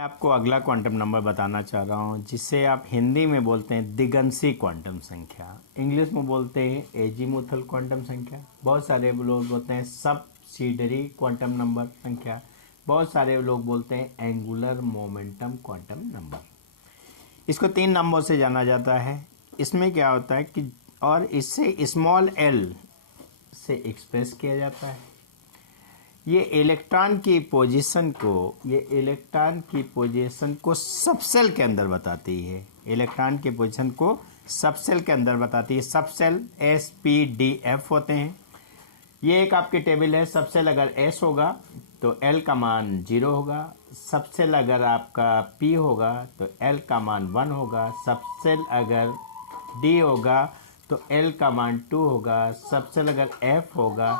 मैं आपको अगला क्वांटम नंबर बताना चाह रहा हूँ जिसे आप हिंदी में बोलते हैं दिगंसी क्वांटम संख्या, इंग्लिश में बोलते हैं एजीमुथल क्वांटम संख्या, बहुत सारे लोग बोलते हैं सबसिडरी क्वांटम नंबर संख्या, बहुत सारे लोग बोलते हैं एंगुलर मोमेंटम क्वांटम नंबर। इसको 3 नंबरों से जाना जाता है। इसमें क्या होता है कि और इससे स्मॉल एल से एक्सप्रेस किया जाता है। ये इलेक्ट्रॉन की पोजीशन को सबसेल के अंदर बताती है। इलेक्ट्रॉन की पोजीशन को सबसेल के अंदर बताती है। सबसेल SPDF होते हैं। ये एक आपकी टेबल है। सबसेल अगर S होगा तो L का मान 0 होगा। सबसेल अगर आपका P होगा तो L का मान 1 होगा। सबसेल अगर D होगा तो L का मान 2 होगा। सबसेल अगर F होगा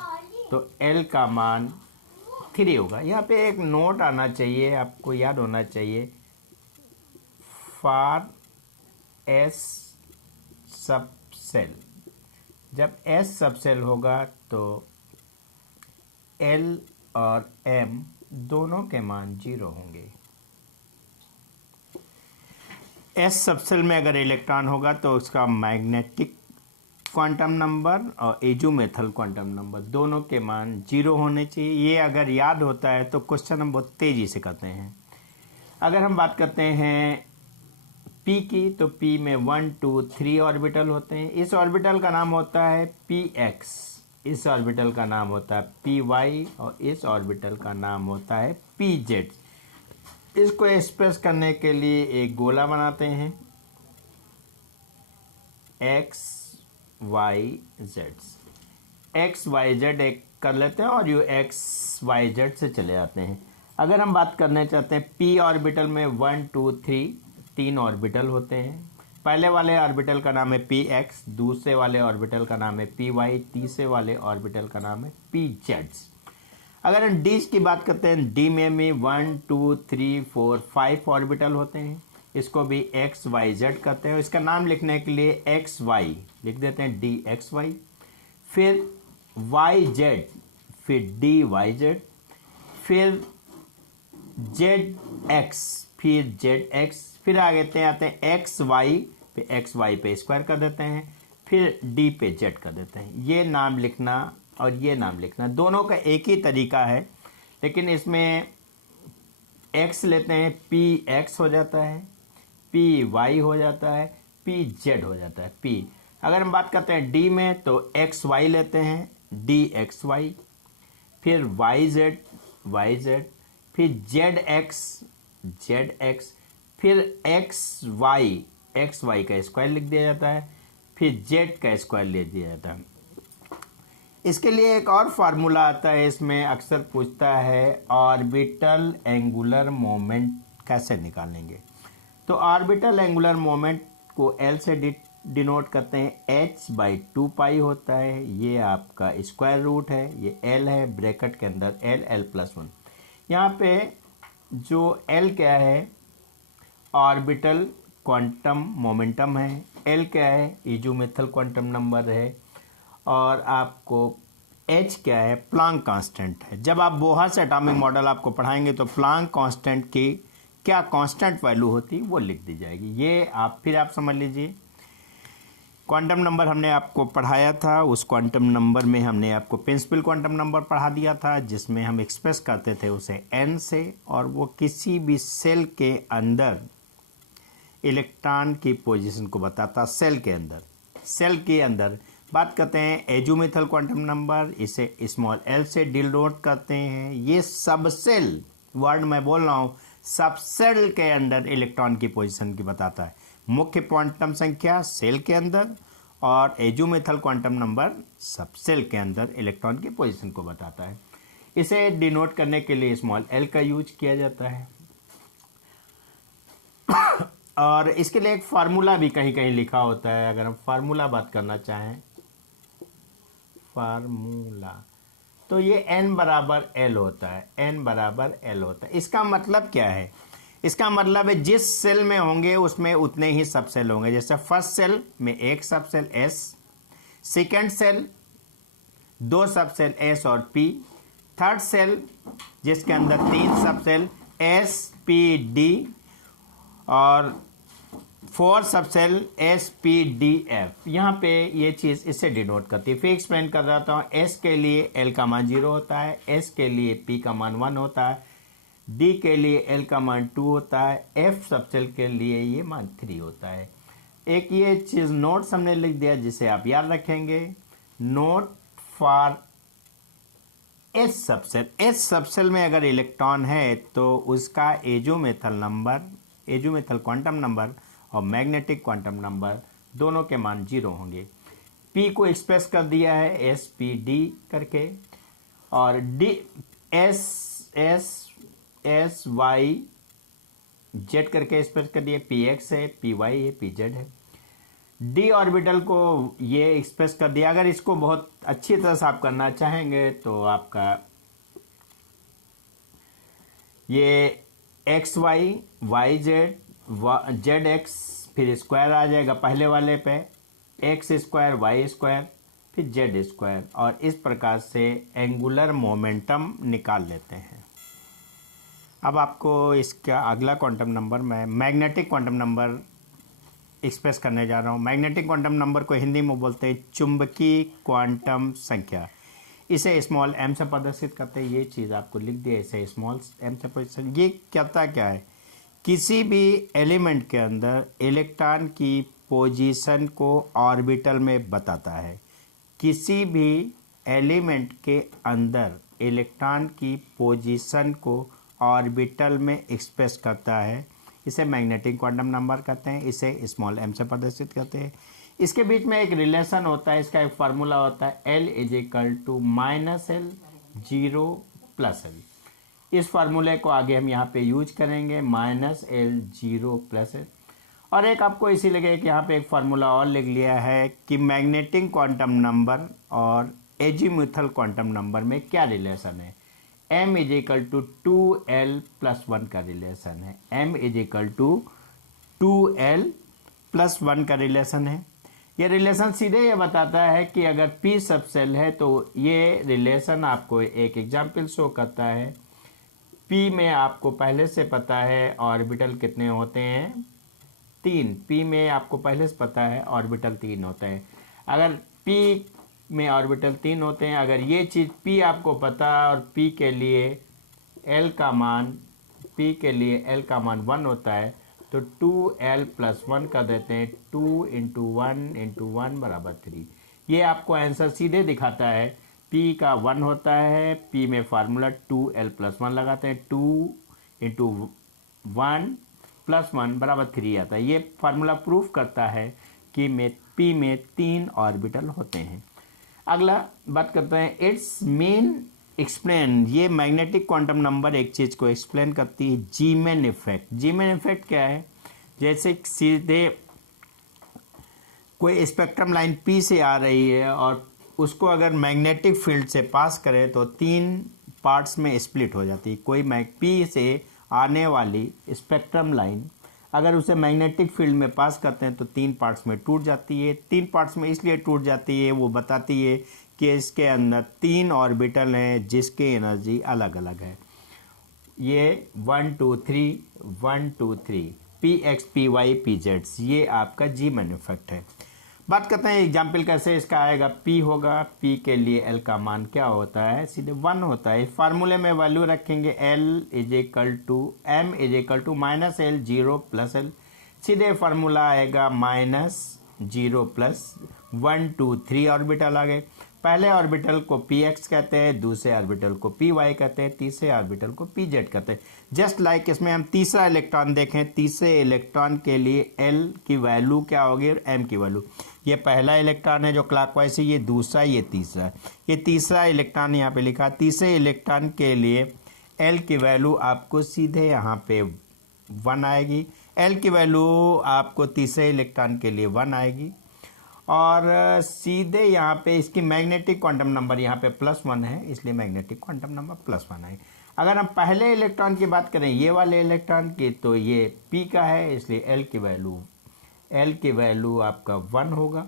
तो L का मान 3 होगा। यहाँ पे एक नोट आना चाहिए, आपको याद होना चाहिए, फॉर S सबसेल। जब S सबसेल होगा तो L और M दोनों के मान 0 होंगे। S सबसेल में अगर इलेक्ट्रॉन होगा तो उसका मैग्नेटिक क्वांटम नंबर और एजोमेथल क्वांटम नंबर दोनों के मान 0 होने चाहिए। ये अगर याद होता है तो क्वेश्चन हम बहुत तेज़ी से करते हैं। अगर हम बात करते हैं P की तो P में 1 2 3 ऑर्बिटल होते हैं। इस ऑर्बिटल का नाम होता है PX, इस ऑर्बिटल का नाम होता है PY और इस ऑर्बिटल का नाम होता है PZ। इसको एक्सप्रेस करने के लिए एक गोला बनाते हैं X Y Z। X Y Z एक कर लेते हैं और यू X Y Z से चले जाते हैं। अगर हम बात करना चाहते हैं P ऑर्बिटल में 1 2 3 ऑर्बिटल होते हैं। पहले वाले ऑर्बिटल का नाम है PX, दूसरे वाले ऑर्बिटल का नाम है PY, तीसरे वाले ऑर्बिटल का नाम है PZ। अगर हम D की बात करते हैं, D में 1 2 3 4 5 ऑर्बिटल होते हैं। इसको भी X Y Z कहते हैं। इसका नाम लिखने के लिए X Y लिख देते हैं, DXY, फिर YZ, फिर DYZ, फिर ZX, फिर ZX, फिर आगे आते हैं XY पे, XY पे स्क्वायर कर देते हैं, फिर D पे Z कर देते हैं। ये नाम लिखना और ये नाम लिखना दोनों का एक ही तरीका है, लेकिन इसमें X लेते हैं PX हो जाता है, PY हो जाता है, PZ हो जाता है। P अगर हम बात करते हैं D में तो XY लेते हैं, DXY, फिर YZ, फिर ZX, फिर XY का स्क्वायर लिख दिया जाता है, फिर Z का स्क्वायर लिख दिया जाता है। इसके लिए एक और फार्मूला आता है, इसमें अक्सर पूछता है ऑर्बिटल एंगुलर मोमेंट कैसे निकालेंगे। तो ऑर्बिटल एंगुलर मोमेंट को L से डिनोट करते हैं, h/2 पाई होता है। ये आपका स्क्वायर रूट है, ये L है, ब्रैकेट के अंदर L+1। यहाँ पे जो L क्या है, ऑर्बिटल क्वांटम मोमेंटम है। L क्या है, एजोमेथल क्वांटम नंबर है। और आपको H क्या है, प्लांक कांस्टेंट है। जब आप बोहर से एटॉमिक मॉडल आपको पढ़ाएंगे तो प्लांक कांस्टेंट की क्या कांस्टेंट वैल्यू होती वो लिख दी जाएगी। ये आप समझ लीजिए। क्वांटम नंबर हमने आपको पढ़ाया था, उस क्वांटम नंबर में हमने आपको प्रिंसिपल क्वांटम नंबर पढ़ा दिया था, जिसमें हम एक्सप्रेस करते थे उसे n से, और वो किसी भी सेल के अंदर इलेक्ट्रॉन की पोजीशन को बताता। सेल के अंदर बात करते हैं एजोमेथल क्वांटम नंबर, इसे स्मॉल l से डिनोट करते हैं। ये सबसेल वर्ड मैं बोल रहा हूँ, सबसेल के अंदर इलेक्ट्रॉन की पोजीशन की बताता है। मुख्य क्वांटम संख्या सेल के अंदर और एजोमेथल क्वांटम नंबर सबसेल के अंदर इलेक्ट्रॉन की पोजीशन को बताता है। इसे डिनोट करने के लिए स्मॉल l का यूज किया जाता है। और इसके लिए एक फार्मूला भी कहीं कहीं लिखा होता है। अगर हम फार्मूला बात करना चाहें, फार्मूला, तो ये n/L होता है, n/L होता है। इसका मतलब क्या है? इसका मतलब है जिस सेल में होंगे उसमें उतने ही सब सेल होंगे। जैसे फर्स्ट सेल में एक सब सेल S, सेकेंड सेल 2 सब सेल S और P, थर्ड सेल जिसके अंदर 3 सब सेल S SP D और 4 सबसेल SPDF। यहाँ पे ये चीज़ इससे डिनोट करती है। फिर एक्सप्लेन कर देता हूँ। S के लिए L का मान 0 होता है, S के लिए P का मान 1 होता है, D के लिए L का मान 2 होता है, F सबसेल के लिए ये मान 3 होता है। एक ये चीज़ नोट्स हमने लिख दिया जिसे आप याद रखेंगे। Note for S subshell. S subshell में अगर इलेक्ट्रॉन है तो उसका एजोमेथल नंबर, एजोमेथल क्वांटम नंबर और मैग्नेटिक क्वांटम नंबर दोनों के मान 0 होंगे। P को एक्सप्रेस कर दिया है SPD करके, और D SY Z करके एक्सप्रेस कर दिया। PX है, PY है, PZ है। D ऑर्बिटल को ये एक्सप्रेस कर दिया। अगर इसको बहुत अच्छी तरह से आप करना चाहेंगे तो आपका ये XY YZ ZX फिर स्क्वायर आ जाएगा पहले वाले पे, X स्क्वायर Y स्क्वायर फिर Z स्क्वायर, और इस प्रकार से एंगुलर मोमेंटम निकाल लेते हैं। अब आपको इसका अगला क्वांटम नंबर मैं मैग्नेटिक क्वांटम नंबर एक्सप्रेस करने जा रहा हूँ। मैग्नेटिक क्वांटम नंबर को हिंदी में बोलते हैं चुंबकीय क्वांटम संख्या। इसे स्मॉल m से प्रदर्शित करते हैं। ये चीज़ आपको लिख दिया, इसे स्मॉल m से प्रदर्शित। ये कहता क्या है? किसी भी एलिमेंट के अंदर इलेक्ट्रॉन की पोजीशन को ऑर्बिटल में बताता है। किसी भी एलिमेंट के अंदर इलेक्ट्रॉन की पोजीशन को ऑर्बिटल में एक्सप्रेस करता है। इसे मैग्नेटिक क्वांटम नंबर कहते हैं। इसे स्मॉल m से प्रदर्शित करते हैं। इसके बीच में एक रिलेशन होता है, इसका एक फार्मूला होता है L = -L 0 + L। इस फार्मूले को आगे हम यहाँ पे यूज करेंगे, -L 0 + L। और एक आपको इसी लगे कि यहाँ पे एक फार्मूला और लिख लिया है कि मैग्नेटिक क्वांटम नंबर और एजीमुथल क्वांटम नंबर में क्या रिलेशन है। m = 2L + 1 का रिलेशन है। m = 2L + 1 का रिलेशन है। ये रिलेशन सीधे ये बताता है कि अगर P सबसेल है तो ये रिलेशन आपको एक एग्जाम्पल शो करता है। P में आपको पहले से पता है ऑर्बिटल कितने होते हैं, 3। P में आपको पहले से पता है ऑर्बिटल 3 होते हैं। अगर P में ऑर्बिटल 3 होते हैं, अगर ये चीज़ P आपको पता है और P के लिए L का मान 1 होता है तो 2L + 1 कर देते हैं। 2 × 1 × 1 = 3। ये आपको आंसर सीधे दिखाता है। P का 1 होता है, P में फार्मूला 2L + 1 लगाते हैं, 2 × 1 + 1 = 3 आता है। ये फार्मूला प्रूफ करता है कि P में 3 ऑर्बिटल होते हैं। अगला बात करते हैं इट्स मेन एक्सप्लेन। ये मैग्नेटिक क्वांटम नंबर एक चीज़ को एक्सप्लेन करती है, जीमैन इफेक्ट। जीमैन इफेक्ट क्या है? जैसे सीधे कोई स्पेक्ट्रम लाइन P से आ रही है और उसको अगर मैग्नेटिक फील्ड से पास करें तो 3 पार्ट्स में स्प्लिट हो जाती है। कोई P से आने वाली स्पेक्ट्रम लाइन अगर उसे मैग्नेटिक फील्ड में पास करते हैं तो 3 पार्ट्स में टूट जाती है। 3 पार्ट्स में इसलिए टूट जाती है, वो बताती है कि इसके अंदर 3 ऑर्बिटल हैं जिसकी एनर्जी अलग अलग है। ये 1 2 3 1 2 3 PX PY PZ, ये आपका जीमैन इफेक्ट है। बात करते हैं एग्जाम्पल कैसे इसका आएगा। P होगा, P के लिए L का मान क्या होता है? सीधे 1 होता है। फार्मूले में वैल्यू रखेंगे L = M = -L 0 + L। सीधे फार्मूला आएगा -0 + 1 2 3 ऑर्बिटल आ गए। पहले ऑर्बिटल को PX कहते हैं, दूसरे ऑर्बिटल को PY कहते हैं, तीसरे ऑर्बिटल को PZ कहते हैं। जस्ट लाइक इसमें हम तीसरा इलेक्ट्रॉन देखें, तीसरे इलेक्ट्रॉन के लिए L की वैल्यू क्या होगी और M की वैल्यू। ये पहला इलेक्ट्रॉन है जो क्लॉकवाइज है, ये दूसरा, ये तीसरा। ये तीसरा इलेक्ट्रॉन यहाँ पे लिखा। तीसरे इलेक्ट्रॉन के लिए L की वैल्यू आपको सीधे यहाँ पे 1 आएगी। L की वैल्यू आपको तीसरे इलेक्ट्रॉन के लिए 1 आएगी और सीधे यहाँ पे इसकी मैग्नेटिक क्वांटम नंबर यहाँ पे +1 है, इसलिए मैग्नेटिक क्वांटम नंबर +1 है। अगर हम पहले इलेक्ट्रॉन की बात करें, ये वाले इलेक्ट्रॉन की, तो ये P का है, इसलिए L की वैल्यू आपका 1 होगा।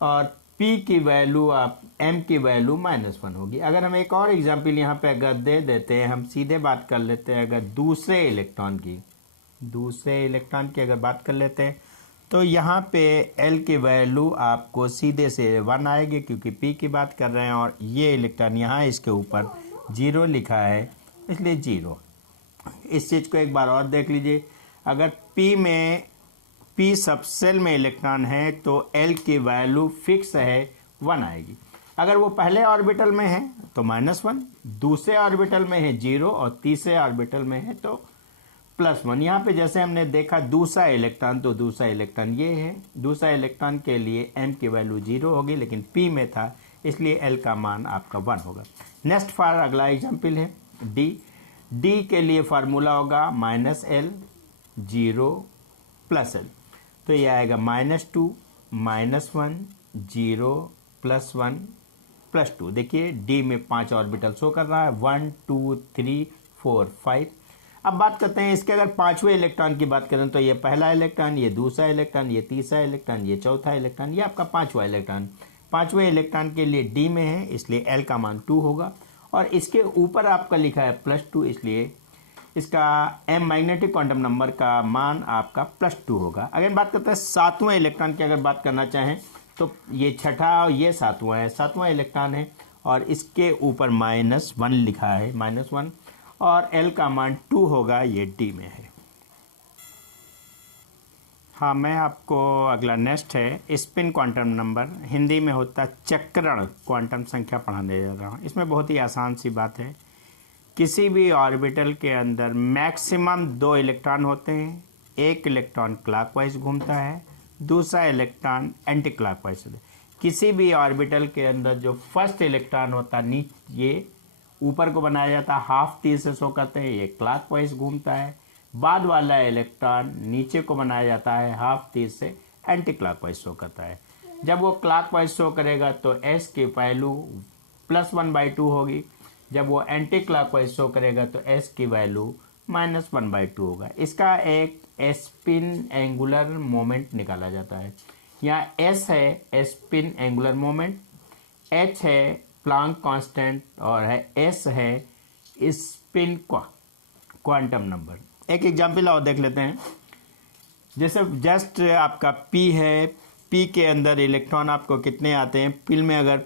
और पी की वैल्यू आप एम की वैल्यू -1 होगी। अगर हम एक और एग्जांपल यहाँ पे अगर दे देते हैं, हम सीधे बात कर लेते हैं, अगर दूसरे इलेक्ट्रॉन की अगर बात कर लेते हैं तो यहाँ पे एल की वैल्यू आपको सीधे से 1 आएगी, क्योंकि पी की बात कर रहे हैं और ये इलेक्ट्रॉन यहाँ इसके ऊपर 0 लिखा है, इसलिए 0। इस चीज़ को एक बार और देख लीजिए, अगर पी सबसेल में इलेक्ट्रॉन है तो एल की वैल्यू फिक्स है 1 आएगी। अगर वो पहले ऑर्बिटल में है तो -1, दूसरे ऑर्बिटल में है 0 और तीसरे ऑर्बिटल में है तो +1। यहाँ पे जैसे हमने देखा दूसरा इलेक्ट्रॉन, तो दूसरा इलेक्ट्रॉन ये है, दूसरा इलेक्ट्रॉन के लिए m की वैल्यू 0 होगी, लेकिन p में था इसलिए l का मान आपका 1 होगा। नेक्स्ट फॉर अगला एग्जाम्पल है d के लिए फार्मूला होगा -l 0 +l, तो ये आएगा -2 -1 0 +1 +2। देखिए d में 5 ऑर्बिटल शो कर रहा है, 1 2 3 4 5। अब बात करते हैं इसके, अगर पांचवें इलेक्ट्रॉन की बात करें तो ये पहला इलेक्ट्रॉन, ये दूसरा इलेक्ट्रॉन, ये तीसरा इलेक्ट्रॉन, ये चौथा इलेक्ट्रॉन, ये आपका पांचवा इलेक्ट्रॉन। पांचवें इलेक्ट्रॉन के लिए डी में है इसलिए एल का मान 2 होगा, और इसके ऊपर आपका लिखा है +2 इसलिए इसका एम मैग्नेटिक क्वांटम नंबर का मान आपका +2 होगा। अगर बात करते हैं सातवें इलेक्ट्रॉन की, अगर बात करना चाहें तो ये छठा और ये सातवां है, सातवां इलेक्ट्रॉन है और इसके ऊपर -1 लिखा है, -1, और L का मान 2 होगा, ये D में है। हाँ, मैं आपको अगला नेक्स्ट है स्पिन क्वांटम नंबर, हिंदी में होता है चक्रण क्वांटम संख्या पढ़ाने जा रहा हूँ। इसमें बहुत ही आसान सी बात है, किसी भी ऑर्बिटल के अंदर मैक्सिमम 2 इलेक्ट्रॉन होते हैं, एक इलेक्ट्रॉन क्लॉकवाइज घूमता है, दूसरा इलेक्ट्रॉन एंटी क्लॉकवाइज होता है। किसी भी ऑर्बिटल के अंदर जो फर्स्ट इलेक्ट्रॉन होता है ये ऊपर को बनाया जाता है, हाफ तीर से शो करते हैं, ये क्लॉकवाइज घूमता है। बाद वाला इलेक्ट्रॉन नीचे को बनाया जाता है, हाफ तीर से एंटी क्लॉकवाइज शो करता है। जब वो क्लॉकवाइज शो करेगा तो एस की वैल्यू +1/2 होगी, जब वो एंटी क्लॉकवाइज शो करेगा तो एस की वैल्यू -1/2 होगा। इसका एक स्पिन एंगुलर मोमेंट निकाला जाता है। यहाँ एस है स्पिन एंगुलर मोमेंट, एच है प्लांक कांस्टेंट और है एस है स्पिन क्वांटम नंबर। एक एग्जांपल और देख लेते हैं, जैसे जस्ट आपका पी है, पी के अंदर इलेक्ट्रॉन आपको कितने आते हैं, पिल में अगर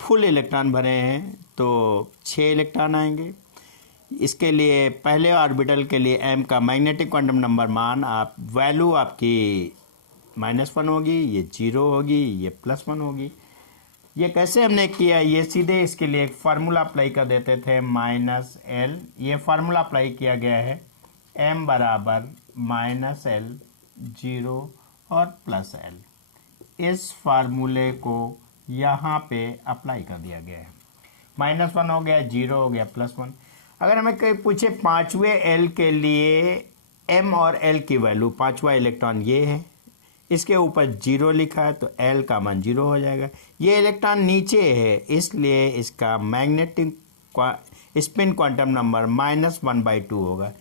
फुल इलेक्ट्रॉन भरे हैं तो 6 इलेक्ट्रॉन आएंगे। इसके लिए पहले ऑर्बिटल के लिए एम का मैग्नेटिक क्वांटम नंबर मान आप वैल्यू आपकी -1 होगी, ये 0 होगी, ये +1 होगी। ये कैसे हमने किया, ये सीधे इसके लिए एक फार्मूला अप्लाई कर देते थे, -l, ये फार्मूला अप्लाई किया गया है, m बराबर -l 0 और +l। इस फार्मूले को यहाँ पे अप्लाई कर दिया गया है, -1 हो गया, 0 हो गया, +1। अगर हमें कहीं पूछे पाँचवें l के लिए m और l की वैल्यू, पाँचवा इलेक्ट्रॉन ये है, इसके ऊपर 0 लिखा है तो L का मान 0 हो जाएगा। ये इलेक्ट्रॉन नीचे है इसलिए इसका मैग्नेटिक स्पिन क्वांटम नंबर -1/2 होगा।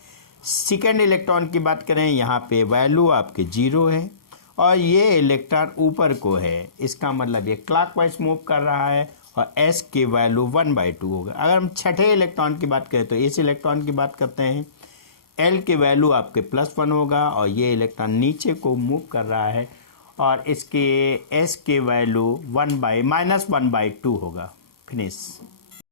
सेकेंड इलेक्ट्रॉन की बात करें, यहाँ पे वैल्यू आपके 0 है और ये इलेक्ट्रॉन ऊपर को है, इसका मतलब ये क्लॉकवाइज मूव कर रहा है और S की वैल्यू 1/2 होगा। अगर हम छठे इलेक्ट्रॉन की बात करें तो इस इलेक्ट्रॉन की बात करते हैं, L की वैल्यू आपके +1 होगा और ये इलेक्ट्रॉन नीचे को मूव कर रहा है और इसके S की वैल्यू -1/2 होगा। फिनिश।